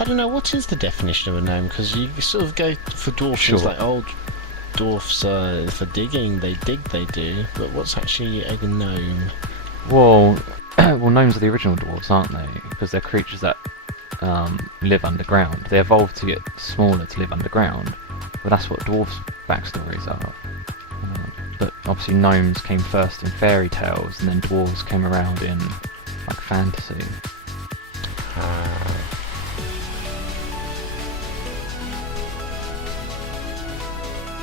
I don't know, what is the definition of a gnome? Because you sort of go for dwarfs, Sure. it's like, oh, dwarfs for digging, they dig, they do. But what's actually a gnome? Well, well, gnomes are the original dwarves, aren't they? Because they're creatures that live underground. They evolved to get smaller to live underground. But that's what dwarves' backstories are. But obviously gnomes came first in fairy tales, and then dwarves came around in like fantasy.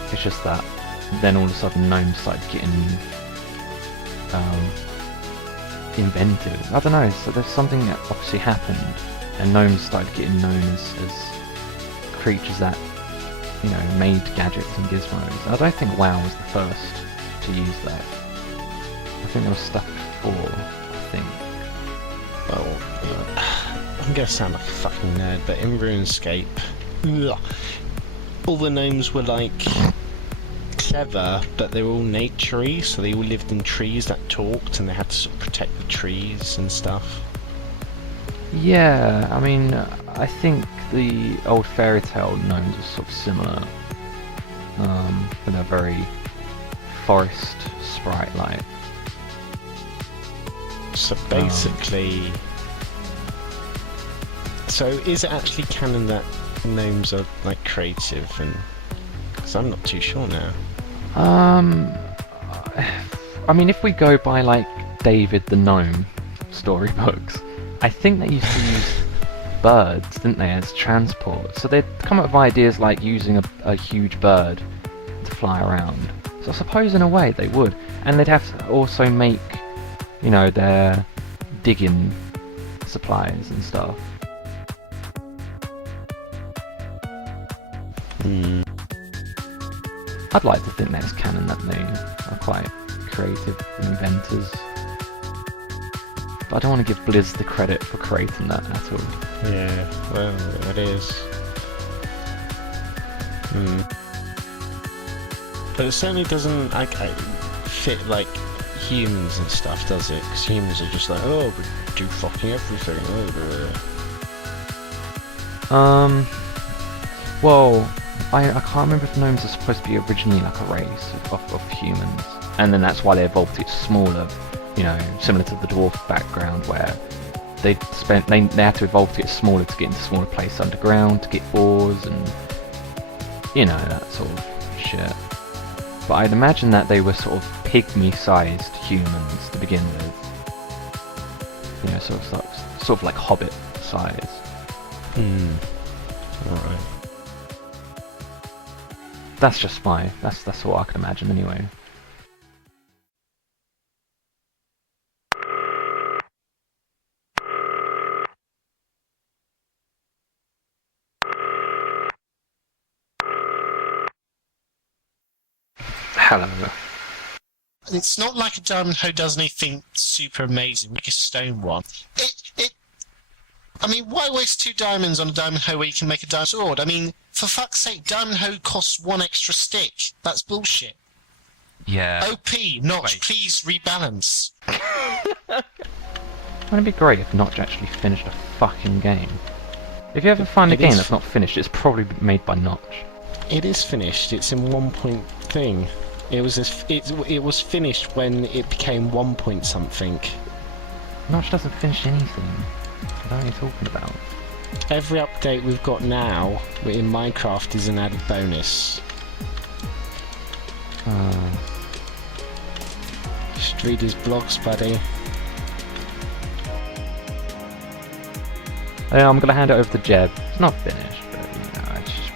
It's just that then all of a sudden gnomes started getting inventive. I don't know, so there's something that obviously happened, and gnomes started getting known as creatures that, you know, made gadgets and gizmos. I don't think WoW was the first to use that. I think there was stuff before, I think. Well, I'm gonna sound like a fucking nerd, but in RuneScape, all the gnomes were like clever, but they were all naturey, so they all lived in trees that talked, and they had to sort of protect the trees and stuff. Yeah, I mean, I think the old fairy tale gnomes are sort of similar. But they're very forest sprite-like. So basically, so is it actually canon that gnomes are like creative? And because I'm not too sure now. I mean, if we go by like David the Gnome storybooks, I think they used to use birds, didn't they, as transport. So they'd come up with ideas like using a huge bird to fly around. So I suppose in a way they would. And they'd have to also make, you know, their digging supplies and stuff. I'd like to think that's canon that they are quite creative inventors. But I don't want to give Blizz the credit for creating that at all. Yeah, well, it is. But it certainly doesn't fit like humans and stuff, does it? Because humans are just like, oh, we do fucking everything. Well, I can't remember if gnomes are supposed to be originally like a race of humans, and then that's why they evolved to get smaller, you know, similar to the dwarf background where they had to evolve to get smaller to get into smaller places underground, to get ores and, you know, that sort of shit. But I'd imagine that they were sort of pygmy-sized humans to begin with. You know, sort of like hobbit size. Alright. That's just that's what I can imagine anyway. Hello. It's not like a diamond hoe does anything super amazing, like a stone one. I mean, why waste 2 diamonds on a diamond hoe where you can make a diamond sword? I mean, for fuck's sake, diamond hoe costs 1 extra stick. That's bullshit. Yeah. OP, Notch, please rebalance. Wouldn't it be great if Notch actually finished a fucking game? If you ever find a game that's not finished, it's probably made by Notch. It is finished. It's in 1 point thing. It was finished when it became 1 point something. Notch doesn't finish anything. What are you talking about? Every update we've got now in Minecraft is an added bonus. Just read his blogs, buddy. Yeah, I'm gonna hand it over to Jeb. It's not finished, but you know, it's just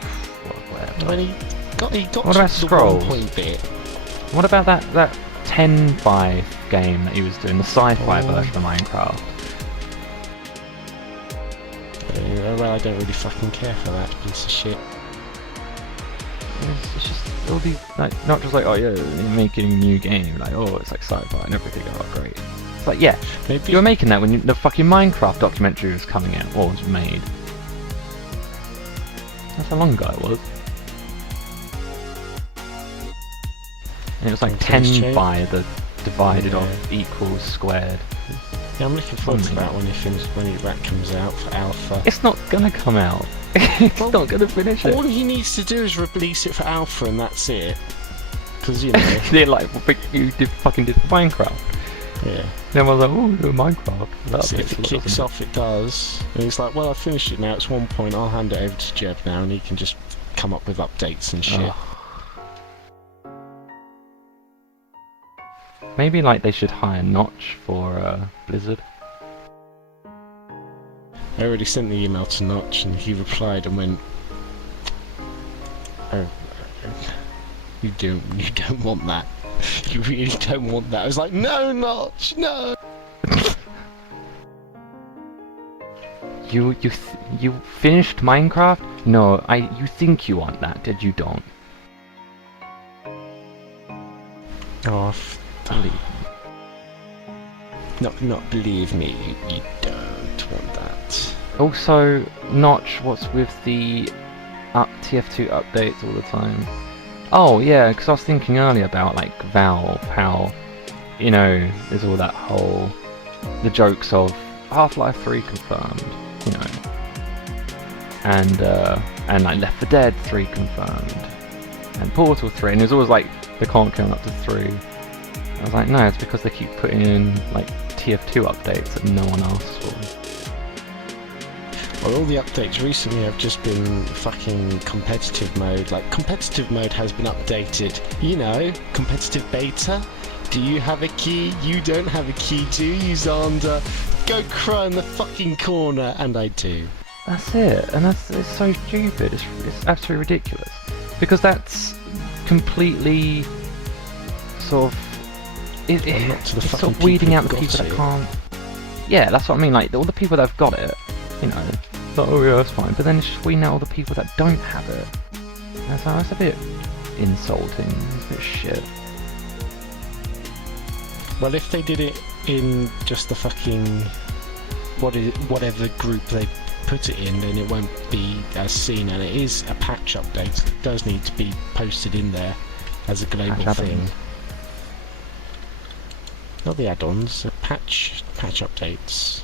whatever. Well, he got What to about the scrolls? 1 point bit. What about that 10x game that he was doing, the sci-fi version of Minecraft? Well, I don't really fucking care for that piece of shit. It's just, it'll be like, not just like, oh yeah, you're making a new game, like, oh, it's like sci-fi and everything, oh great. It's like, yeah, Maybe you were making that when the fucking Minecraft documentary was coming out, or was made. That's how long ago it was. And it was like 10 by the divided off equals squared. Yeah, I'm looking forward to that when that comes out for alpha. It's not gonna come out. It's not gonna finish it. All he needs to do is release it for alpha, and that's it. Because you know. They're like, well, you fucking did Minecraft. Yeah. Then I was like, oh, do Minecraft. So if it kicks off, it does. And he's like, well, I've finished it now. It's 1 point. I'll hand it over to Jeb now, and he can just come up with updates and shit. Oh. Maybe like they should hire Notch for Blizzard. I already sent the email to Notch, and he replied and went, "Oh, you don't want that. You really don't want that." I was like, "No, Notch, no." You finished Minecraft? No, you think you want that, did you don't? Oh, believe not believe me. You don't want that. Also, Notch, what's with the TF2 updates all the time? Oh yeah, because I was thinking earlier about like Valve, how, you know, there's all that whole, the jokes of Half-Life 3 confirmed, you know, and like Left 4 Dead 3 confirmed, and Portal 3, and there's always like, they can't count up to 3. I was like, no, it's because they keep putting in like TF2 updates that no one asks for. Well, all the updates recently have just been fucking competitive mode. Like, competitive mode has been updated. You know, competitive beta. Do you have a key? You don't have a key, do you, Xander? Go cry in the fucking corner, and I do. That's it, and it's so stupid. It's absolutely ridiculous, because that's completely sort of it's sort of weeding out the people that can't. Yeah, that's what I mean. Like all the people that've got it, you know, like, oh yeah, that's fine. But then it's just weeding out all the people that don't have it. That's a bit insulting. It's a bit shit. Well, if they did it in just the fucking whatever group they put it in, then it won't be as seen. And it is a patch update. It does need to be posted in there as a global thing. Not the add-ons, patch updates.